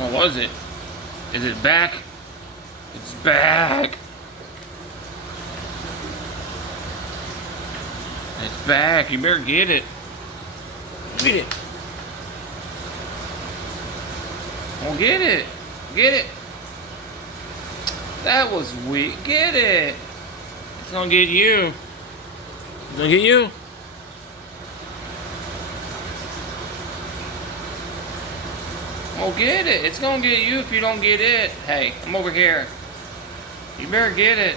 What was it? Is it back? It's back. It's back. You better get it. Get it. Oh, get it. Get it. That was weak. Get it. It's gonna get you. It's gonna get you. Oh, get it. It's gonna get you if you don't get it. Hey, I'm over here. You better get it.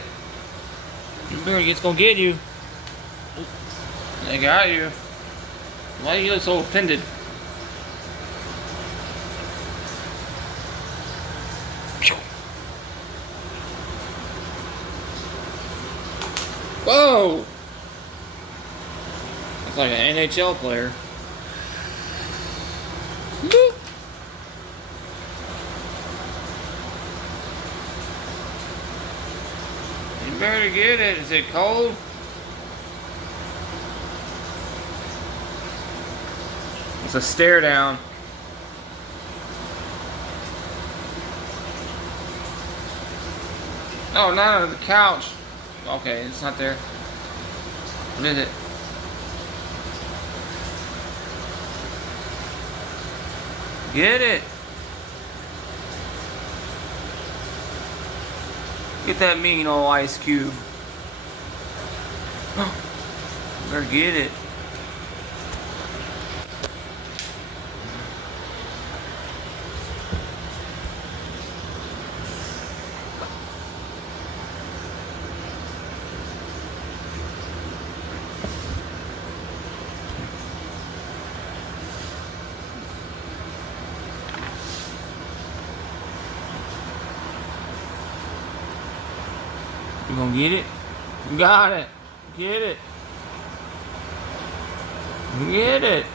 You better. It's gonna get you. They got you. Why do you look so offended? Whoa! It's like an NHL player. Boop. You better get it. Is it cold? It's a stare down. Oh, not on the couch. Okay, it's not there. What is it? Get it. Get that mean old ice cube. Better get it. You gonna get it? You got it. Get it. Get it.